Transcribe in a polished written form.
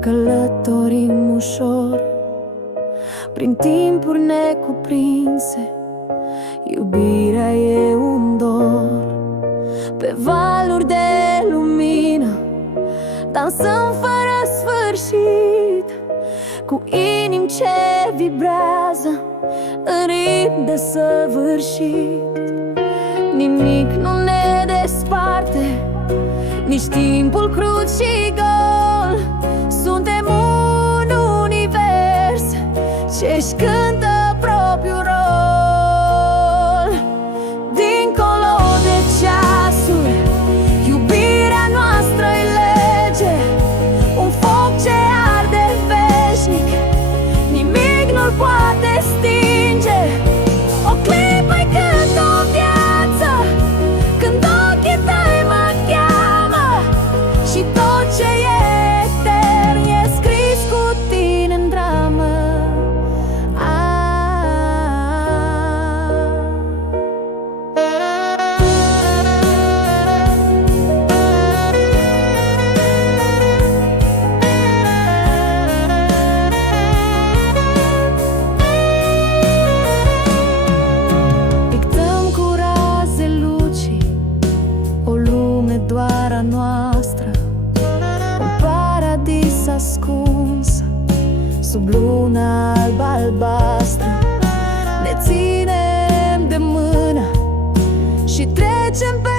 Călătorim ușor prin timpuri necuprinse, iubirea e un dor. Pe valuri de lumină dansăm fără sfârșit, cu inimi ce vibrează în ritm desăvârșit. Nimic nu ne desparte, nici timpul crud și gol. Suntem un univers ce-și cântă propriul rol. Dincolo de ceasuri, iubirea noastră-i lege, un foc ce arde veșnic, nimic nu-l poate stinge. O clipă-i cât o viață, când ochii tăi mă cheamă, și tot ce e etern e scris cu tine în dramă. Pictăm cu raze lucii o lume doar a noastră, un paradis ascuns sub luna alb-albastră. Ne ținem de mână și trecem pe